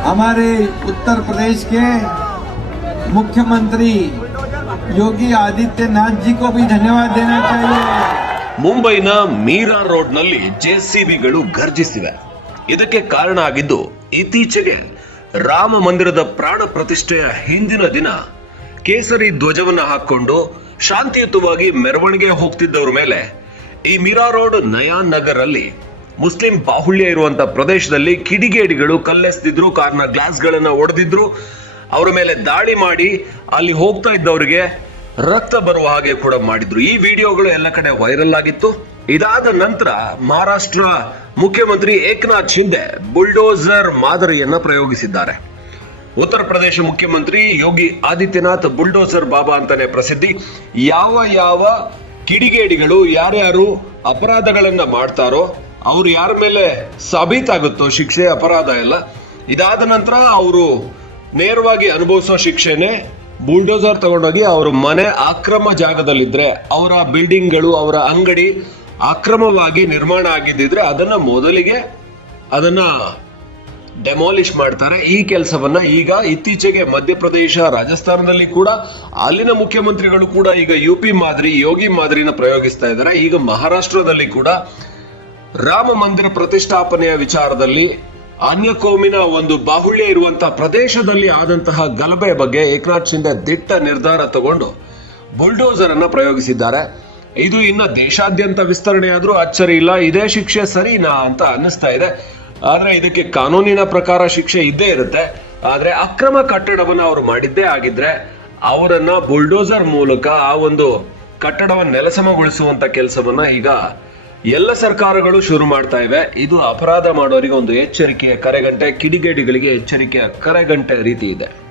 हमारे उत्तर प्रदेश के मुख्यमंत्री योगी आदित्यनाथ जी को भी धन्यवाद देना चाहिए ಮುಂಬೈನ ಮೀರಾ ರೋಡ್ನಲ್ಲಿ ಜೆಸಿಬಿಗಳು ಗರ್ಜಿಸಿವೆ ಇದಕ್ಕೆ ಕಾರಣ ಆಗಿದ್ದು ಇತ್ತೀಚೆಗೆ ರಾಮ ಮಂದಿರದ ಪ್ರಾಣ ಪ್ರತಿಷ್ಠೆಯ ಹಿಂದಿನ ದಿನ ಕೇಸರಿ ಧ್ವಜವನ್ನ ಹಾಕೊಂಡು ಶಾಂತಿಯುತವಾಗಿ ಮೆರವಣಿಗೆ ಹೋಗ್ತಿದ್ದವ್ರ ಮೇಲೆ ಈ ಮೀರಾ ರೋಡ್ ನಯಾನ್ ನಗರ್ ಅಲ್ಲಿ ಮುಸ್ಲಿಂ ಬಾಹುಳ್ಯ ಇರುವಂತ ಪ್ರದೇಶದಲ್ಲಿ ಕಿಡಿಗೇಡಿಗಳು ಕಲ್ಲೆಸ್ದಿದ್ರು, ಕಾರ್ನ ಗ್ಲಾಸ್ಗಳನ್ನ ಒಡೆದಿದ್ರು, ಅವರ ಮೇಲೆ ದಾಳಿ ಮಾಡಿ ಅಲ್ಲಿ ಹೋಗ್ತಾ ಇದ್ದವರಿಗೆ ರಕ್ತ ಬರುವ ಹಾಗೆ ಕೂಡ ಮಾಡಿದ್ರು. ಈ ವಿಡಿಯೋಗಳು ಎಲ್ಲ ಕಡೆ ವೈರಲ್ ಆಗಿತ್ತು. ಇದಾದ ನಂತರ ಮಹಾರಾಷ್ಟ್ರ ಮುಖ್ಯಮಂತ್ರಿ ಏಕನಾಥ್ ಶಿಂದೆ ಬುಲ್ಡೋಸರ್ ಮಾದರಿಯನ್ನ ಪ್ರಯೋಗಿಸಿದ್ದಾರೆ. ಉತ್ತರ ಪ್ರದೇಶ ಮುಖ್ಯಮಂತ್ರಿ ಯೋಗಿ ಆದಿತ್ಯನಾಥ್ ಬುಲ್ಡೋಸರ್ ಬಾಬಾ ಅಂತಾನೆ ಪ್ರಸಿದ್ಧಿ. ಯಾವ ಯಾವ ಕಿಡಿಗೇಡಿಗಳು ಯಾರ್ಯಾರು ಅಪರಾಧಗಳನ್ನ ಮಾಡ್ತಾರೋ ಅವ್ರು ಯಾರ ಮೇಲೆ ಸಾಬೀತಾಗುತ್ತೋ ಶಿಕ್ಷೆ, ಅಪರಾಧ ಎಲ್ಲ, ಇದಾದ ನಂತರ ಅವರು ನೇರವಾಗಿ ಅನುಭವಿಸೋ ಶಿಕ್ಷೆನೆ ಬುಲ್ಡೋಸರ್ ತಗೊಂಡೋಗಿ ಅವ್ರ ಮನೆ ಅಕ್ರಮ ಜಾಗದಲ್ಲಿದ್ರೆ, ಅವರ ಬಿಲ್ಡಿಂಗ್ಗಳು, ಅವರ ಅಂಗಡಿ ಅಕ್ರಮವಾಗಿ ನಿರ್ಮಾಣ ಆಗಿದ್ದಿದ್ರೆ ಅದನ್ನ ಮೊದಲಿಗೆ ಅದನ್ನ ಡೆಮಾಲಿಷ್ ಮಾಡ್ತಾರೆ. ಈ ಕೆಲಸವನ್ನ ಈಗ ಇತ್ತೀಚೆಗೆ ಮಧ್ಯಪ್ರದೇಶ, ರಾಜಸ್ಥಾನದಲ್ಲಿ ಕೂಡ, ಅಲ್ಲಿನ ಮುಖ್ಯಮಂತ್ರಿಗಳು ಕೂಡ ಈಗ ಯು ಪಿ ಮಾದರಿ, ಯೋಗಿ ಮಾದರಿನ ಪ್ರಯೋಗಿಸ್ತಾ ಇದ್ದಾರೆ. ಈಗ ಮಹಾರಾಷ್ಟ್ರದಲ್ಲಿ ಕೂಡ ರಾಮ ಮಂದಿರ ಪ್ರತಿಷ್ಠಾಪನೆಯ ವಿಚಾರದಲ್ಲಿ ಅನ್ಯ ಕೋಮಿನ ಒಂದು ಬಾಹುಳ್ಯ ಇರುವಂತಹ ಪ್ರದೇಶದಲ್ಲಿ ಆದಂತಹ ಗಲಭೆ ಬಗ್ಗೆ ಏಕನಾಥ್ ಶಿಂದೆ ದಿಟ್ಟ ನಿರ್ಧಾರ ತಗೊಂಡು ಬುಲ್ಡೋಸರ್ ಅನ್ನ ಪ್ರಯೋಗಿಸಿದ್ದಾರೆ. ಇದು ಇನ್ನ ದೇಶಾದ್ಯಂತ ವಿಸ್ತರಣೆ ಆದ್ರೂ ಅಚ್ಚರಿ ಇಲ್ಲ. ಇದೇ ಶಿಕ್ಷೆ ಸರಿನಾ ಅಂತ ಅನ್ನಿಸ್ತಾ ಇದೆ. ಆದ್ರೆ ಇದಕ್ಕೆ ಕಾನೂನಿನ ಪ್ರಕಾರ ಶಿಕ್ಷೆ ಇದ್ದೇ ಇರುತ್ತೆ. ಆದ್ರೆ ಅಕ್ರಮ ಕಟ್ಟಡವನ್ನ ಅವರು ಮಾಡಿದ್ದೇ ಆಗಿದ್ರೆ ಅವರನ್ನ ಬುಲ್ಡೋಸರ್ ಮೂಲಕ ಆ ಒಂದು ಕಟ್ಟಡವನ್ನು ನೆಲಸಮಗೊಳಿಸುವಂತ ಕೆಲಸವನ್ನ ಈಗ ಎಲ್ಲ ಸರ್ಕಾರಗಳು ಶುರು ಮಾಡ್ತಾ ಇವೆ. ಇದು ಅಪರಾಧ ಮಾಡೋರಿಗೆ ಒಂದು ಎಚ್ಚರಿಕೆಯ ಕರೆಗಂಟೆ ಕಿಡಿಗೇಡಿಗಳಿಗೆ ಎಚ್ಚರಿಕೆಯ ಕರೆಗಂಟೆ ರೀತಿ ಇದೆ.